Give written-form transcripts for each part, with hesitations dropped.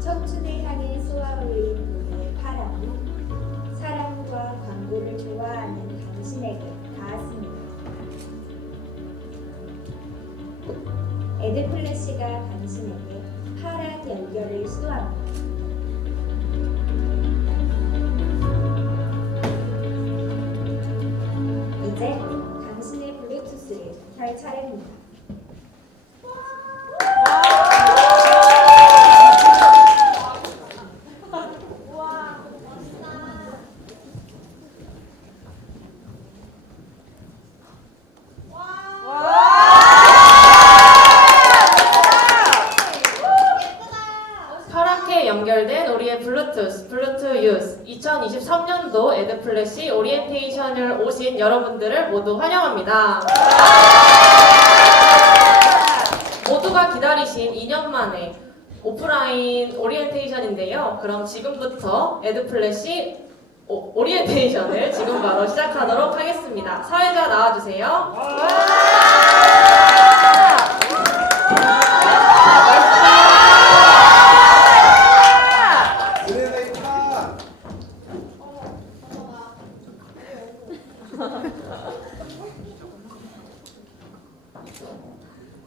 청춘을 향해 쏘아올린 봄의 파랑이 사랑과 광고를 좋아하는 당신에게 닿았습니다. 에드플래시가 당신에게 파란 연결을 시도합니다. 이제 당신의 블루투스를 켤 차례입니다. 파랗게 연결된 우리의 블루투스 유스 2023년도 에드플래시 오리엔테이션을 오신 여러분들을 모두 환영합니다. 모두가 기다리신 2년 만에 오프라인 오리엔테이션인데요. 그럼 지금부터 에드플래시 오리엔테이션을 지금 바로 시작하도록 하겠습니다. 사회자 나와주세요.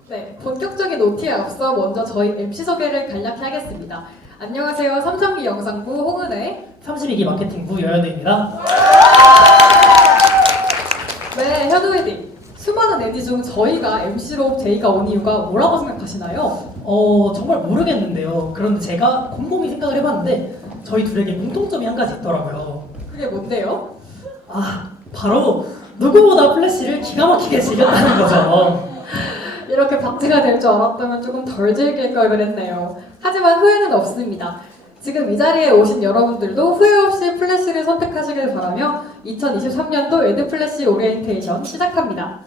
네, 본격적인 OT에 앞서 먼저 저희 MC 소개를 간략히 하겠습니다. 안녕하세요. 삼성기 영상부 홍은혜 32기 마케팅부 여현우입니다. 네, 현우 에디. 수많은 에디 중 저희가 MC로 제이가 온 이유가 뭐라고 생각하시나요? 정말 모르겠는데요. 그런데 제가 곰곰이 생각을 해봤는데 저희 둘에게 공통점이 한 가지 있더라고요. 그게 뭔데요? 바로 누구보다 플래시를 기가 막히게 즐겼다는 거죠. 이렇게 박제가 될 줄 알았다면 조금 덜 즐길 걸 그랬네요. 하지만 후회는 없습니다. 지금 이 자리에 오신 여러분들도 후회 없이 플래시를 선택하시길 바라며 2023년도 에드플래시 오리엔테이션 시작합니다.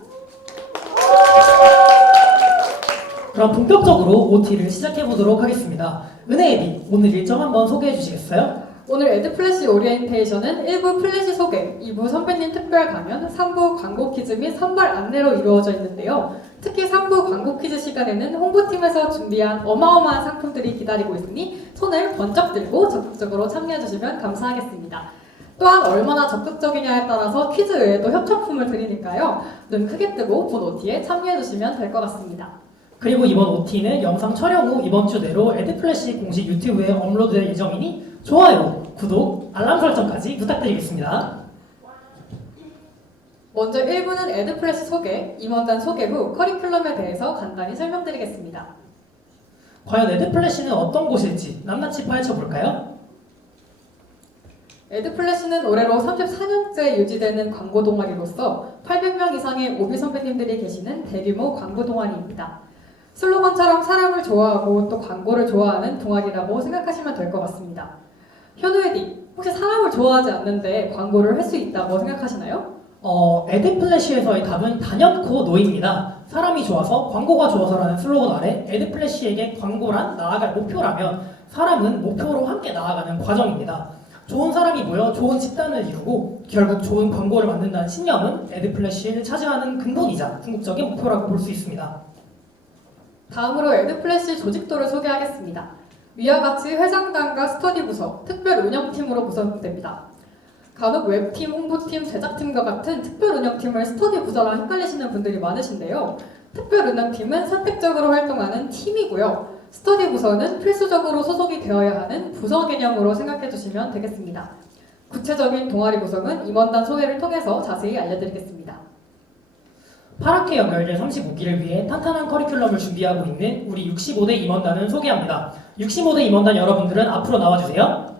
그럼 본격적으로 OT를 시작해 보도록 하겠습니다. 은혜애비, 오늘 일정 한번 소개해 주시겠어요? 오늘 에드플래시 오리엔테이션은 1부 플래시 소개, 2부 선배님 특별 강연, 3부 광고 퀴즈 및 선발 안내로 이루어져 있는데요. 특히 3부 광고 퀴즈 시간에는 홍보팀에서 준비한 어마어마한 상품들이 기다리고 있으니 손을 번쩍 들고 적극적으로 참여해주시면 감사하겠습니다. 또한 얼마나 적극적이냐에 따라서 퀴즈 외에도 협찬품을 드리니까요. 눈 크게 뜨고 본 OT에 참여해주시면 될 것 같습니다. 그리고 이번 OT는 영상 촬영 후 이번 주 내로 에드플래시 공식 유튜브에 업로드될 예정이니 좋아요, 구독, 알람 설정까지 부탁드리겠습니다. 먼저 1부는 에드플래시 소개, 임원단 소개 후 커리큘럼에 대해서 간단히 설명드리겠습니다. 과연 에드플래시는 어떤 곳일지 낱낱이 파헤쳐볼까요? 에드플래시는 올해로 34년째 유지되는 광고 동아리로서 800명 이상의 오비 선배님들이 계시는 대규모 광고 동아리입니다. 슬로건처럼 사람을 좋아하고 또 광고를 좋아하는 동아리라고 생각하시면 될 것 같습니다. 현우에디, 혹시 사람을 좋아하지 않는데 광고를 할 수 있다고 생각하시나요? 에드플래시에서의 답은 단연코 노입니다. 사람이 좋아서 광고가 좋아서라는 슬로건 아래 에드플래시에게 광고란 나아갈 목표라면 사람은 목표로 함께 나아가는 과정입니다. 좋은 사람이 모여 좋은 집단을 이루고 결국 좋은 광고를 만든다는 신념은 에드플래시를 차지하는 근본이자 궁극적인 목표라고 볼 수 있습니다. 다음으로 에드플래시 조직도를 소개하겠습니다. 위와 같이 회장단과 스터디 부서, 특별 운영팀으로 구성됩니다. 간혹 웹팀, 홍보팀, 제작팀과 같은 특별 운영팀을 스터디 부서랑 헷갈리시는 분들이 많으신데요. 특별 운영팀은 선택적으로 활동하는 팀이고요. 스터디 부서는 필수적으로 소속이 되어야 하는 부서 개념으로 생각해 주시면 되겠습니다. 구체적인 동아리 구성은 임원단 소개를 통해서 자세히 알려드리겠습니다. 파랗게 연결된 35기를 위해 탄탄한 커리큘럼을 준비하고 있는 우리 65대 임원단을 소개합니다. 65대 임원단 여러분들은 앞으로 나와주세요.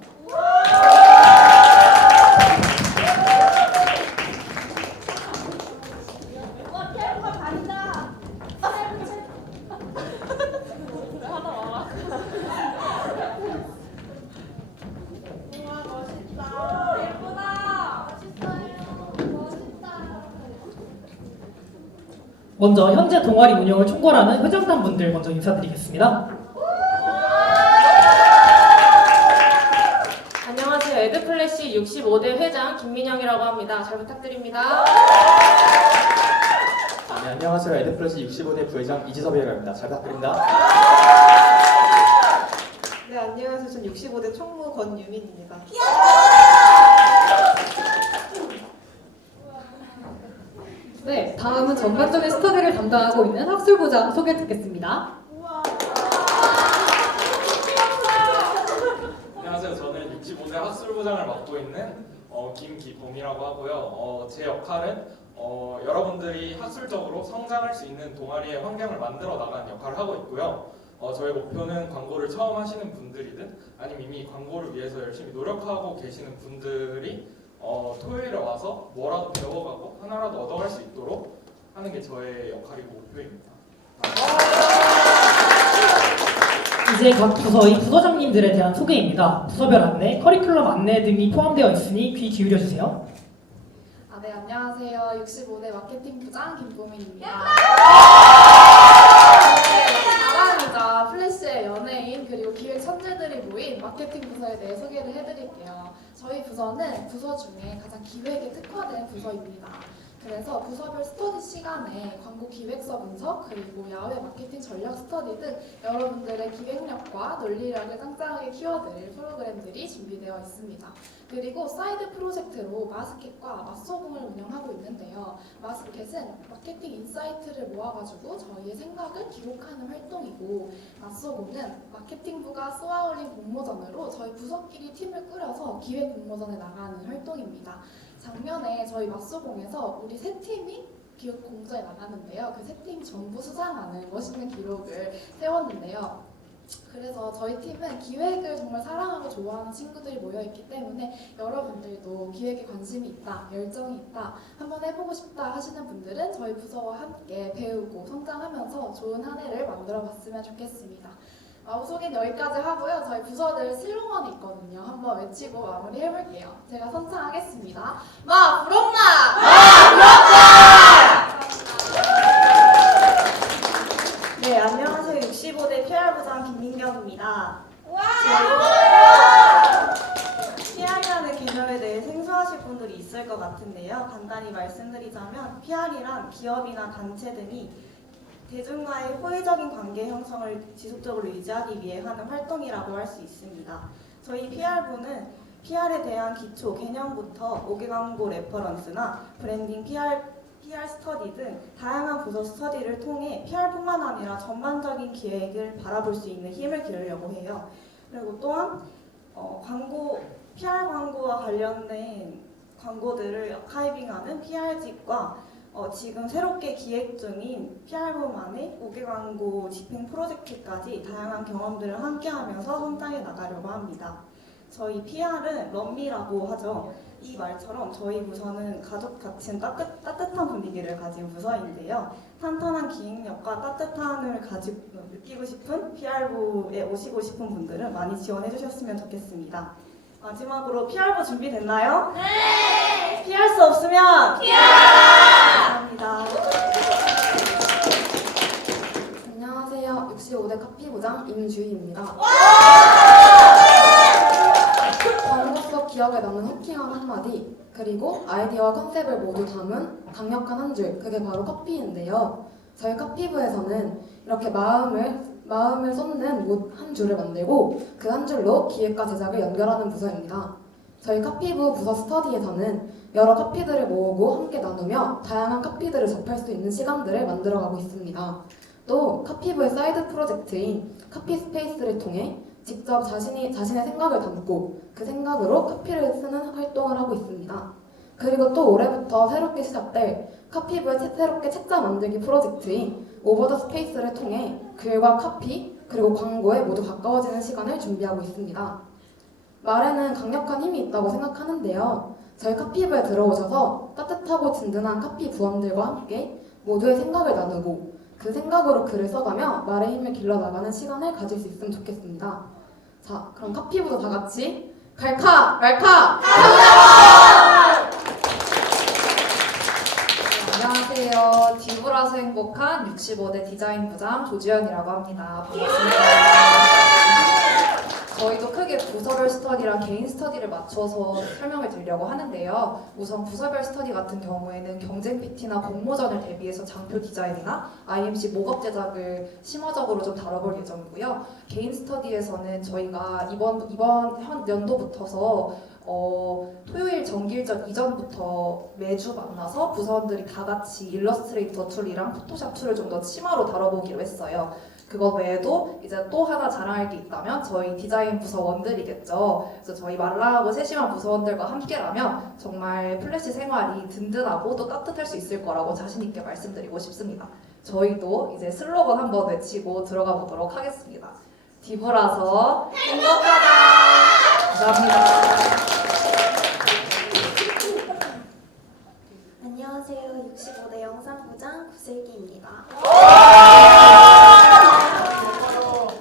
먼저 현재 동아리 운영을 총괄하는 회장단 분들 먼저 인사드리겠습니다. 안녕하세요. 에드플래시 65대 회장 김민영이라고 합니다. 잘 부탁드립니다. 네, 안녕하세요. 에드플래시 65대 부회장 이지섭이라고 합니다. 잘 부탁드립니다. 네, 안녕하세요. 전 65대 총무 권유민입니다. 네, 다음은 전반적인 스터디를 담당하고 있는 학술부장 소개 듣겠습니다. 안녕하세요. 저는 65대 학술부장을 맡고 있는 김기범이라고 하고요. 제 역할은 여러분들이 학술적으로 성장할 수 있는 동아리의 환경을 만들어 나가는 역할을 하고 있고요. 저의 목표는 광고를 처음 하시는 분들이든 아니면 이미 광고를 위해서 열심히 노력하고 계시는 분들이 토요일에 와서 뭐라도 배워가고 하나라도 얻어갈 수 있도록 하는 게 저의 역할이고 목표입니다. 이제 각 부서의 부서장님들에 대한 소개입니다. 부서별 안내, 커리큘럼 안내 등이 포함되어 있으니 귀 기울여 주세요. 네, 안녕하세요. 65대 마케팅 부장 김보민입니다. 자랑이자 플래시의 연예인 그리고 기획 천재들이 모인 마케팅 부서에 대해 소개를 해드릴게요. 저희 부서는 부서 중에 가장 기획에 특화된 부서입니다. 그래서 부서별 스터디 시간에 광고 기획서 분석 그리고 야외 마케팅 전략 스터디 등 여러분들의 기획력과 논리력을 짱짱하게 키워드릴 프로그램들이 준비되어 있습니다. 그리고 사이드 프로젝트로 마스켓과 맛소금을 운영하고 있는데요. 마스켓은 마케팅 인사이트를 모아가지고 저희의 생각을 기록하는 활동이고 맛소금은 마케팅부가 쏘아올린 공모전으로 저희 부서끼리 팀을 꾸려서 기획 공모전에 나가는 활동입니다. 작년에 저희 맛소공에서 우리 세 팀이 기획 공모전에 나갔는데요. 그 세 팀 전부 수상하는 멋있는 기록을 세웠는데요. 그래서 저희 팀은 기획을 정말 사랑하고 좋아하는 친구들이 모여있기 때문에 여러분들도 기획에 관심이 있다, 열정이 있다, 한번 해보고 싶다 하시는 분들은 저희 부서와 함께 배우고 성장하면서 좋은 한 해를 만들어봤으면 좋겠습니다. 소개는 여기까지 하고요. 저희 부서들 슬로건이 있거든요. 한번 외치고 마무리 해볼게요. 제가 선창하겠습니다. 마 부럽나! 네, 안녕하세요. 65대 PR부장 김민경입니다. PR이라는 개념에 대해 생소하실 분들이 있을 것 같은데요. 간단히 말씀드리자면 PR이란 기업이나 단체 등이 대중과의 호의적인 관계 형성을 지속적으로 유지하기 위해 하는 활동이라고 할 수 있습니다. 저희 PR부는 PR에 대한 기초 개념부터 5개 광고 레퍼런스나 브랜딩 PR 스터디 등 다양한 부서 스터디를 통해 PR뿐만 아니라 전반적인 기획을 바라볼 수 있는 힘을 기르려고 해요. 그리고 또한 PR 광고와 관련된 광고들을 아카이빙하는 PR직과 지금 새롭게 기획 중인 PR부만의 5개 광고 집행 프로젝트까지 다양한 경험들을 함께하면서 성장해 나가려고 합니다. 저희 PR은 럼미라고 하죠. 이 말처럼 저희 부서는 가족같은 따뜻한 분위기를 가진 부서인데요. 탄탄한 기획력과 따뜻함을 느끼고 싶은 PR부에 오시고 싶은 분들은 많이 지원해 주셨으면 좋겠습니다. 마지막으로 PR부 준비됐나요? 네! 피할 수 없으면 PR! 감사합니다. 안녕하세요. 65대 카피부장 임주희입니다. 광고속 기억에 남는 호킹한 한마디, 그리고 아이디어와 컨셉을 모두 담은 강력한 한 줄, 그게 바로 커피인데요. 저희 카피부에서는 이렇게 마음을 쏟는 한 줄을 만들고 그 한 줄로 기획과 제작을 연결하는 부서입니다. 저희 카피부 부서 스터디에서는 여러 카피들을 모으고 함께 나누며 다양한 카피들을 접할 수 있는 시간들을 만들어가고 있습니다. 또 카피부의 사이드 프로젝트인 카피 스페이스를 통해 직접 자신의 생각을 담고 그 생각으로 카피를 쓰는 활동을 하고 있습니다. 그리고 또 올해부터 새롭게 시작될 카피부의 새롭게 책자 만들기 프로젝트인 오버 더 스페이스를 통해 글과 카피 그리고 광고에 모두 가까워지는 시간을 준비하고 있습니다. 말에는 강력한 힘이 있다고 생각하는데요. 저희 카피부에 들어오셔서 따뜻하고 든든한 카피 부원들과 함께 모두의 생각을 나누고 그 생각으로 글을 써가며 말의 힘을 길러나가는 시간을 가질 수 있으면 좋겠습니다. 자, 그럼 카피부도 다 같이 갈카 말카 안녕하세요. 디브라서 행복한 65대 디자인부장 조지연이라고 합니다. 반갑습니다. 저희도 크게 부서별 스터디랑 개인 스터디를 맞춰서 설명을 드리려고 하는데요. 우선 부서별 스터디 같은 경우에는 경쟁 PT나 공모전을 대비해서 장표 디자인이나 IMC 모급 제작을 심화적으로 좀 다뤄볼 예정이고요. 개인 스터디에서는 저희가 이번 연도부터서 토요일 정기일전 이전부터 매주 만나서 부서원들이 다 같이 일러스트레이터 툴이랑 포토샵 툴을 좀 더 심화로 다뤄보기로 했어요. 그거 외에도 이제 또 하나 자랑할 게 있다면 저희 디자인 부서원들이겠죠. 그래서 저희 말라하고 세심한 부서원들과 함께라면 정말 플래시 생활이 든든하고 또 따뜻할 수 있을 거라고 자신 있게 말씀드리고 싶습니다. 저희도 이제 슬로건 한번 외치고 들어가 보도록 하겠습니다. 디브라서 행복하다. 감사합니다. 안녕하세요. 65대 영상부장 구슬기입니다.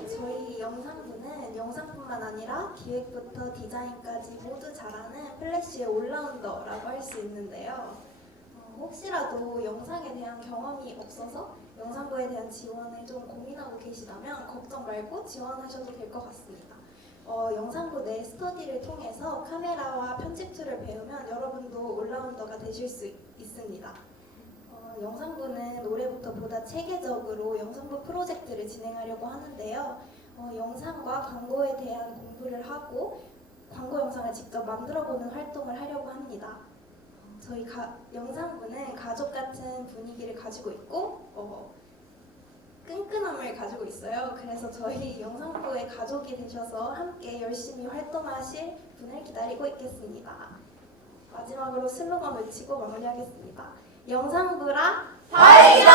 저희 영상부는 영상뿐만 아니라 기획부터 디자인까지 모두 잘하는 플래시의 올라운더라고 할 수 있는데요. 혹시라도 영상에 대한 경험이 없어서 영상부에 대한 지원을 좀 고민하고 계시다면 걱정 말고 지원하셔도 될 것 같습니다. 영상부 내 스터디를 통해서 카메라와 편집 툴을 배우면 여러분도 올라운더가 되실 수 있습니다. 영상부는 올해부터 보다 체계적으로 영상부 프로젝트를 진행하려고 하는데요. 영상과 광고에 대한 공부를 하고 광고 영상을 직접 만들어보는 활동을 하려고 합니다. 저희 영상부는 가족 같은 분위기를 가지고 있고 끈끈함을 가지고 있어요. 그래서 저희 영상부의 가족이 되셔서 함께 열심히 활동하실 분을 기다리고 있겠습니다. 마지막으로 슬로건 외치고 마무리하겠습니다. 영상부라 다행이다!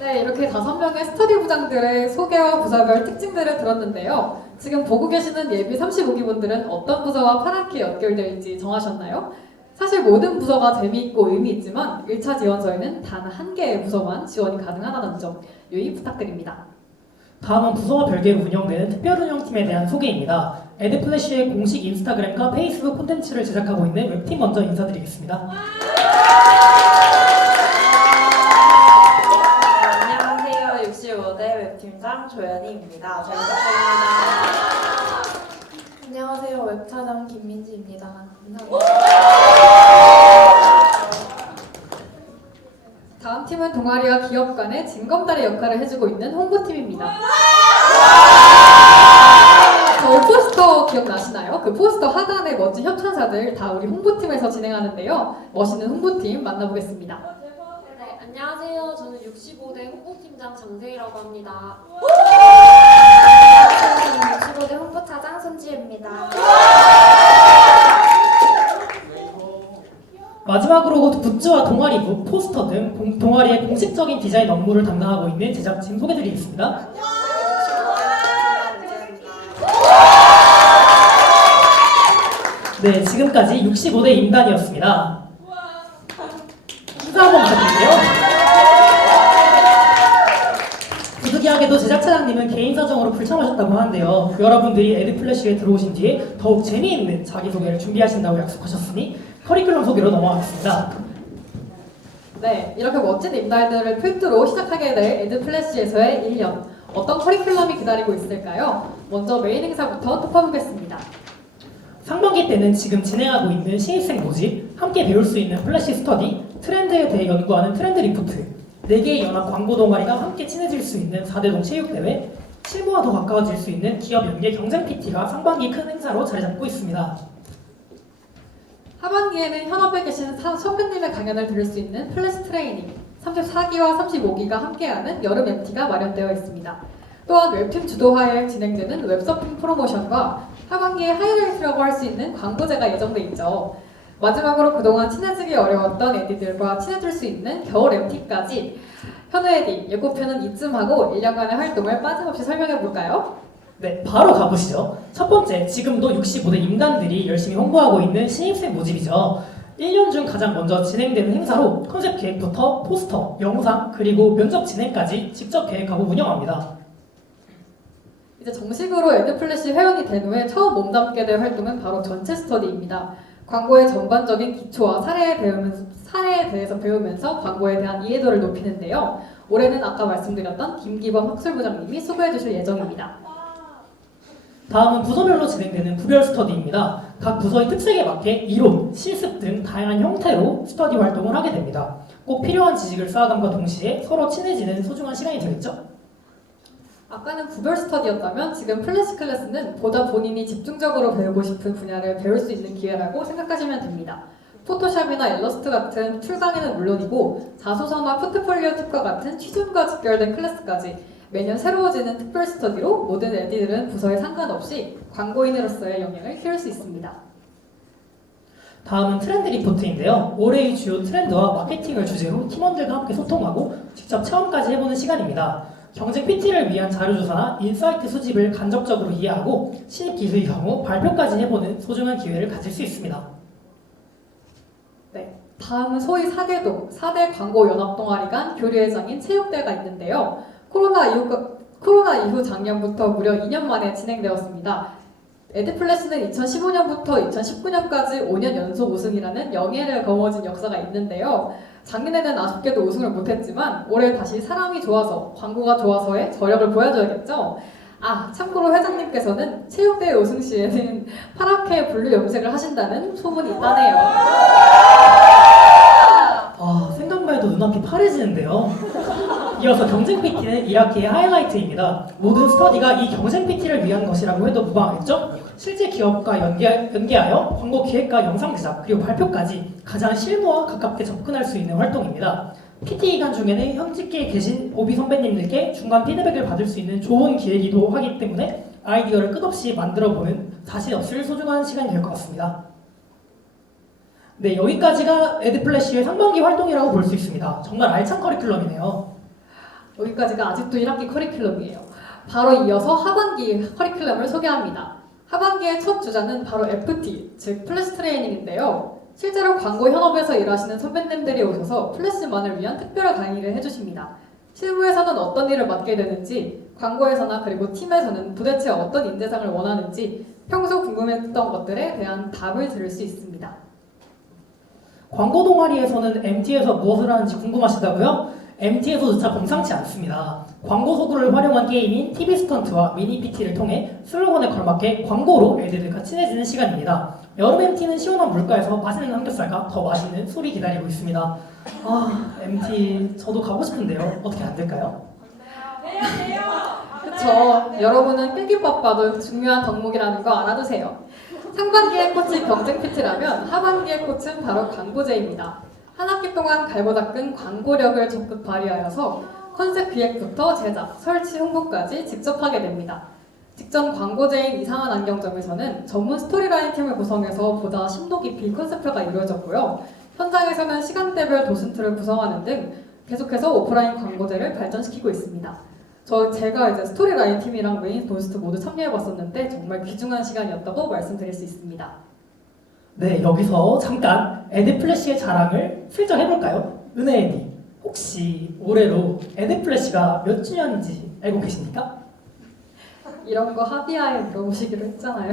네, 이렇게 5명의 스터디 부장들의 소개와 부서별 특징들을 들었는데요. 지금 보고 계시는 예비 35기 분들은 어떤 부서와 파랗게 연결될지 정하셨나요? 사실 모든 부서가 재미있고 의미 있지만 1차 지원서에는 단 한 개의 부서만 지원이 가능하다는 점 유의 부탁드립니다. 다음은 부서와 별개로 운영되는 특별운영팀에 대한 소개입니다. 에드플래시의 공식 인스타그램과 페이스북 콘텐츠를 제작하고 있는 웹팀 먼저 인사드리겠습니다. 차장 조연희입니다. 잘 부탁드립니다. 안녕하세요. 웹차장 김민지입니다. 감사합니다. 다음 팀은 동아리와 기업 간의 징검다리 역할을 해주고 있는 홍보팀입니다. 저 포스터 기억나시나요? 그 포스터 하단의 멋진 협찬사들 다 우리 홍보팀에서 진행하는데요. 멋있는 홍보팀 만나보겠습니다. 네, 안녕하세요. 저는 65대 홍보팀장 장세희라고 합니다. 저는 65대 홍보차장 손지우입니다. 마지막으로 굿즈와 동아리부, 포스터 등 동아리의 공식적인 디자인 업무를 담당하고 있는 제작진 소개드리겠습니다. 네, 지금까지 65대 임단이었습니다. 인사 한번 부탁드릴게요. 부득이하게도 제작차장님은 개인 사정으로 불참하셨다고 하는데요. 여러분들이 에드플래시에 들어오신 뒤에 더욱 재미있는 자기소개를 준비하신다고 약속하셨으니 커리큘럼 소개로 넘어가겠습니다. 네, 이렇게 멋진 임달들을 필두로 시작하게 될 에드플래시에서의 1년. 어떤 커리큘럼이 기다리고 있을까요? 먼저 메인 행사부터 톱어보겠습니다. 상반기 때는 지금 진행하고 있는 신입생 모집, 함께 배울 수 있는 플래시 스터디, 트렌드에 대해 연구하는 트렌드 리포트, 4개의 연합 광고 동아리가 함께 친해질 수 있는 4대동 체육대회, 실무와 더 가까워질 수 있는 기업 연계 경쟁 PT가 상반기 큰 행사로 자리 잡고 있습니다. 하반기에는 현업에 계신 선배님의 강연을 들을 수 있는 플래시 트레이닝, 34기와 35기가 함께하는 여름 MT가 마련되어 있습니다. 또한 웹팀 주도하에 진행되는 웹서핑 프로모션과 하반기에 하이라이트라고 할 수 있는 광고제가 예정돼 있죠. 마지막으로 그동안 친해지기 어려웠던 에디들과 친해질 수 있는 겨울 MT까지 현우 에디 예고편은 이쯤 하고 1년간의 활동을 빠짐없이 설명해볼까요? 네, 바로 가보시죠. 첫 번째, 지금도 65대 임단들이 열심히 홍보하고 있는 신입생 모집이죠. 1년 중 가장 먼저 진행되는 행사로 컨셉 기획부터 포스터, 영상, 그리고 면접 진행까지 직접 계획하고 운영합니다. 이제 정식으로 에드플래시 회원이 된 후에 처음 몸담게 될 활동은 바로 전체 스터디입니다. 광고의 전반적인 기초와 사례에 대해서 배우면서 광고에 대한 이해도를 높이는데요. 올해는 아까 말씀드렸던 김기범 학술부장님이 소개해 주실 예정입니다. 다음은 부서별로 진행되는 부별 스터디입니다. 각 부서의 특색에 맞게 이론, 실습 등 다양한 형태로 스터디 활동을 하게 됩니다. 꼭 필요한 지식을 쌓아감과 동시에 서로 친해지는 소중한 시간이 되겠죠? 아까는 구별 스터디였다면 지금 플래시 클래스는 보다 본인이 집중적으로 배우고 싶은 분야를 배울 수 있는 기회라고 생각하시면 됩니다. 포토샵이나 일러스트 같은 툴 강의는 물론이고 자소서나 포트폴리오 팁과 같은 취준과 직결된 클래스까지 매년 새로워지는 특별 스터디로 모든 에디들은 부서에 상관없이 광고인으로서의 역량을 키울 수 있습니다. 다음은 트렌드 리포트인데요. 올해의 주요 트렌드와 마케팅을 주제로 팀원들과 함께 소통하고 직접 체험까지 해보는 시간입니다. 경쟁 PT를 위한 자료조사나 인사이트 수집을 간접적으로 이해하고 신입 기수의 경우 발표까지 해보는 소중한 기회를 가질 수 있습니다. 네, 다음은 소위 4대 광고 연합 동아리 간 교류회장인 체육대회가 있는데요. 코로나 이후 작년부터 무려 2년 만에 진행되었습니다. 에드플래시는 2015년부터 2019년까지 5년 연속 우승이라는 영예를 거머쥔 역사가 있는데요. 작년에는 아쉽게도 우승을 못했지만 올해 다시 사람이 좋아서 광고가 좋아서의 저력을 보여줘야겠죠. 아, 참고로 회장님께서는 체육대회 우승 시에는 파랗게 블루 염색을 하신다는 소문이 있다네요. 아, 생각만 해도 눈앞이 파래지는데요. 이어서 경쟁 PT는 1학기의 하이라이트입니다. 모든 스터디가 이 경쟁 PT를 위한 것이라고 해도 무방하겠죠? 실제 기업과 연계하여 광고 기획과 영상 제작, 그리고 발표까지 가장 실무와 가깝게 접근할 수 있는 활동입니다. PT 기간 중에는 현직에 계신 OB 선배님들께 중간 피드백을 받을 수 있는 좋은 기회이기도 하기 때문에 아이디어를 끝없이 만들어보는 자신 없을 소중한 시간이 될 것 같습니다. 네, 여기까지가 에드플래시의 상반기 활동이라고 볼 수 있습니다. 정말 알찬 커리큘럼이네요. 여기까지가 아직도 1학기 커리큘럼이에요. 바로 이어서 하반기 커리큘럼을 소개합니다. 하반기의 첫 주자는 바로 FT, 즉 플래시 트레이닝인데요. 실제로 광고 현업에서 일하시는 선배님들이 오셔서 플래시만을 위한 특별 강의를 해주십니다. 실무에서는 어떤 일을 맡게 되는지, 광고에서나 그리고 팀에서는 도대체 어떤 인재상을 원하는지 평소 궁금했던 것들에 대한 답을 들을 수 있습니다. 광고 동아리에서는 MT에서 무엇을 하는지 궁금하시다고요? MT에서조차 범상치 않습니다. 광고 소구를 활용한 게임인 TV 스턴트와 미니 PT를 통해 슬로건에 걸맞게 광고로 애들과 친해지는 시간입니다. 여름 MT는 시원한 물가에서 맛있는 삼겹살과 더 맛있는 술이 기다리고 있습니다. 아, MT 저도 가고 싶은데요. 어떻게 안 될까요? 그쵸. 여러분은 필기법 봐도 중요한 덕목이라는 거 알아두세요. 상반기의 꽃이 경쟁 PT라면 하반기의 꽃은 바로 광고제입니다. 한 학기 동안 갈고 닦은 광고력을 적극 발휘하여서 컨셉 기획부터 제작, 설치, 홍보까지 직접 하게 됩니다. 직전 광고제인 이상한 안경점에서는 전문 스토리라인 팀을 구성해서 보다 심도 깊이 컨셉화가 이루어졌고요. 현장에서는 시간대별 도슨트를 구성하는 등 계속해서 오프라인 광고제를 발전시키고 있습니다. 제가 이제 스토리라인 팀이랑 메인 도슨트 모두 참여해봤었는데 정말 귀중한 시간이었다고 말씀드릴 수 있습니다. 네, 여기서 잠깐 에드플래시의 자랑을 슬쩍 해볼까요? 은혜님, 혹시 올해로 에드플래시가 몇 주년인지 알고 계십니까? 이런 거 합의하에 물어보시기로 했잖아요.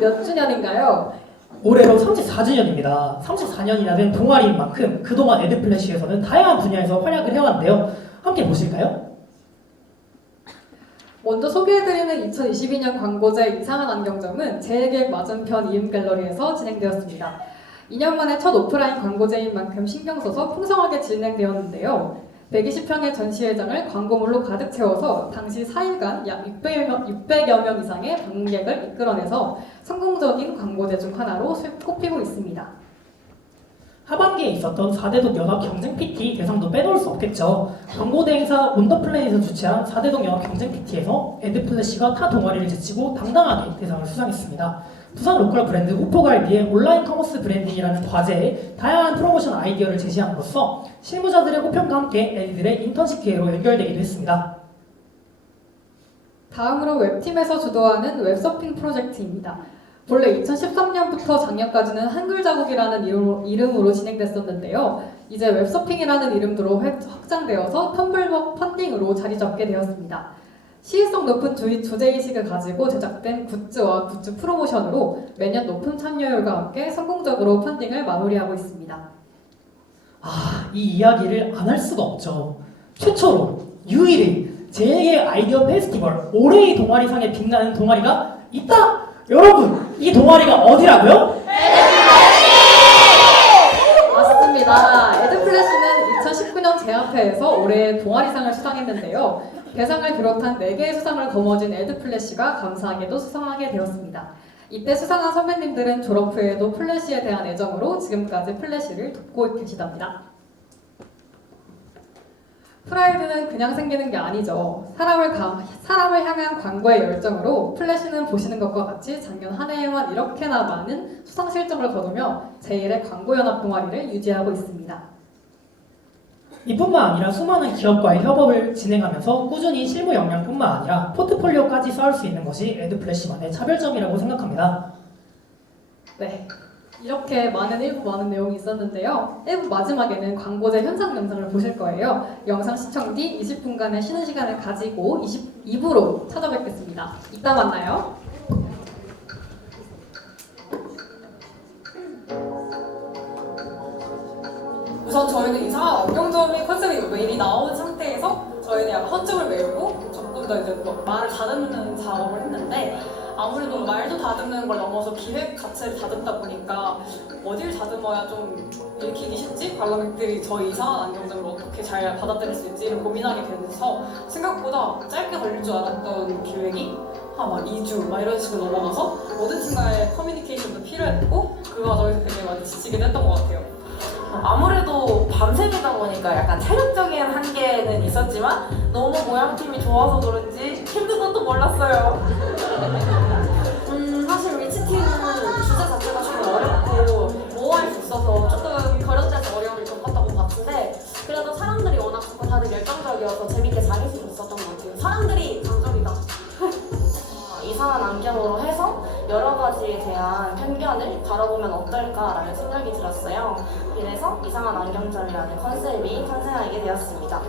몇 주년인가요? 올해로 34주년입니다. 34년이나 된 동아리인 만큼 그동안 에드플래시에서는 다양한 분야에서 활약을 해왔는데요. 함께 보실까요? 먼저 소개해드리는 2022년 광고제 이상한 안경점은 제일기획 맞은편 이음갤러리에서 진행되었습니다. 2년 만에 첫 오프라인 광고제인 만큼 신경 써서 풍성하게 진행되었는데요. 120평의 전시회장을 광고물로 가득 채워서 당시 4일간 약 600여 명 이상의 방문객을 이끌어내서 성공적인 광고제 중 하나로 꼽히고 있습니다. 하반기에 있었던 4대동 연합 경쟁 PT 대상도 빼놓을 수 없겠죠. 광고대 행사 원더플랜에서 주최한 4대동 연합 경쟁 PT에서 에드플래시가 타 동아리를 제치고 당당하게 대상을 수상했습니다. 부산 로컬 브랜드 우포갈비의 온라인 커머스 브랜딩이라는 과제에 다양한 프로모션 아이디어를 제시함으로써 실무자들의 호평과 함께 애들의 인턴십 기회로 연결되기도 했습니다. 다음으로 웹팀에서 주도하는 웹서핑 프로젝트입니다. 본래 2013년부터 작년까지는 한글 자국이라는 이름으로 진행됐었는데요. 이제 웹서핑이라는 이름으로 확장되어서 텀블벅 펀딩으로 자리 잡게 되었습니다. 시의성 높은 주제의식을 가지고 제작된 굿즈와 굿즈 프로모션으로 매년 높은 참여율과 함께 성공적으로 펀딩을 마무리하고 있습니다. 아, 이 이야기를 안 할 수가 없죠. 최초로 유일의 제2의 아이디어 페스티벌 올해의 동아리상에 빛나는 동아리가 있다! 여러분, 이 동아리가 어디라고요? 맞습니다. 에드플래시는 2019년 제아페에서 올해 동아리상을 수상했는데요. 대상을 비롯한 4개의 수상을 거머쥔 에드플래시가 감사하게도 수상하게 되었습니다. 이때 수상한 선배님들은 졸업 후에도 플래시에 대한 애정으로 지금까지 플래시를 돕고 계시답니다. 프라이드는 그냥 생기는 게 아니죠. 사람을 향한 광고의 열정으로 플래시는 보시는 것과 같이 작년 한 해에만 이렇게나 많은 수상 실적을 거두며 제1의 광고연합 동아리를 유지하고 있습니다. 이뿐만 아니라 수많은 기업과의 협업을 진행하면서 꾸준히 실무 역량뿐만 아니라 포트폴리오까지 쌓을 수 있는 것이 에드플래시만의 차별점이라고 생각합니다. 네, 이렇게 많은 내용이 있었는데요. 1부 마지막에는 광고제 현장 영상을 보실 거예요. 영상 시청 뒤 20분간의 쉬는 시간을 가지고 22부로 찾아뵙겠습니다. 이따 만나요. 우선 저희는 이상한 안경점이 컨셉이 미리 나온 상태에서 저희는 약간 허점을 메우고 조금 더 이제 말을 다듬는 작업을 했는데 아무래도 말도 다듬는 걸 넘어서 기획 자체를 다듬다 보니까 어딜 다듬어야 좀 읽히기 쉽지? 관람객들이 저희 이상한 안경점을 어떻게 잘 받아들일 수 있지를 고민하게 돼서 생각보다 짧게 걸릴 줄 알았던 기획이 한 2주 이런 식으로 넘어가서 모든 팀과의 커뮤니케이션도 필요했고 그 과정에서 되게 많이 지치긴 했던 것 같아요. 아무래도 밤새다 보니까 약간 체력적인 한계는 있었지만 너무 모양팀이 좋아서 그런지 힘든 것도 몰랐어요. 사실 위치팀은 주제 자체가 좀 어렵고 모호할 수 있어서 조금 결연돼서 어려움을 겪었다고 봤는데 그래도 사람들이 워낙 좋고 다들 열정적이어서 재밌게 잘할 수 있었던 것 같아요. 사람들이 장점이다. 이상한 안경으로 해서 여러 가지에 대한 편견을 바라보면 어떨까라는 생각이 들었어요. 그래서 이상한 안경점이라는 컨셉이 탄생하게 되었습니다.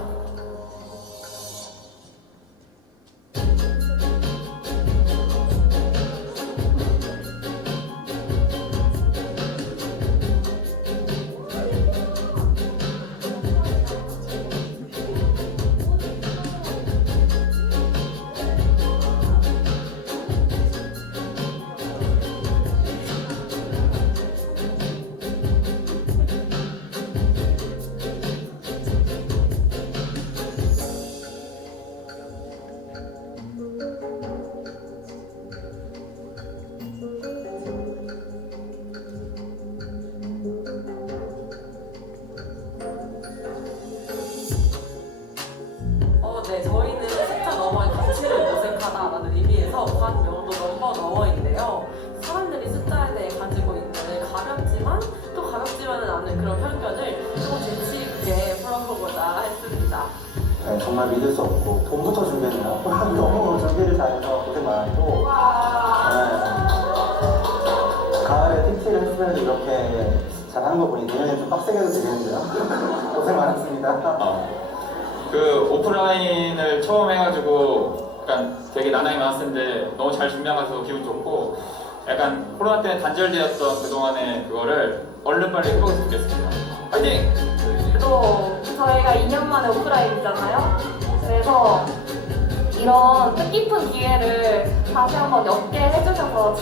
넘어 있는데요. 사람들이 숫자에 대해 가지고 있는 가볍지만 또 가볍지만은 않은 그런 편견을 좀 재치 있게 풀어보고자 했습니다. 네, 정말 믿을 수 없고 봄부터 준비했나? 너무 준비를 잘해서 고생 많았고 가을에 TT를 했으면 이렇게 잘하는 거 보니 내년에 좀 빡세게 해도 되겠는데요? 고생 많았습니다. 그 오프라인을 처음 해가지고 약간 되게 난항이 많았는데 너무 잘 준비한 것 같아서 기분 좋고 약간 코로나 때문에 단절되었던 그동안의 그거를 얼른 빨리 해보겠으면 좋겠습니다. 화이팅! 또 저희가 2년 만에 오프라인이잖아요. 그래서 이런 뜻깊은 기회를 다시 한번 엮게 해주셔서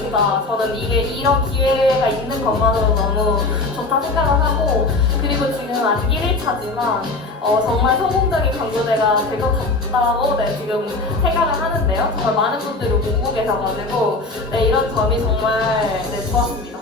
저는 이게 이런 기회가 있는 것만으로 너무 좋다 생각을 하고, 그리고 지금 아직 1일차지만 정말 성공적인 광고대가 될 것 같다고 지금 생각을 하는데요. 정말 많은 분들이 오고 계셔가지고 이런 점이 정말 좋았습니다.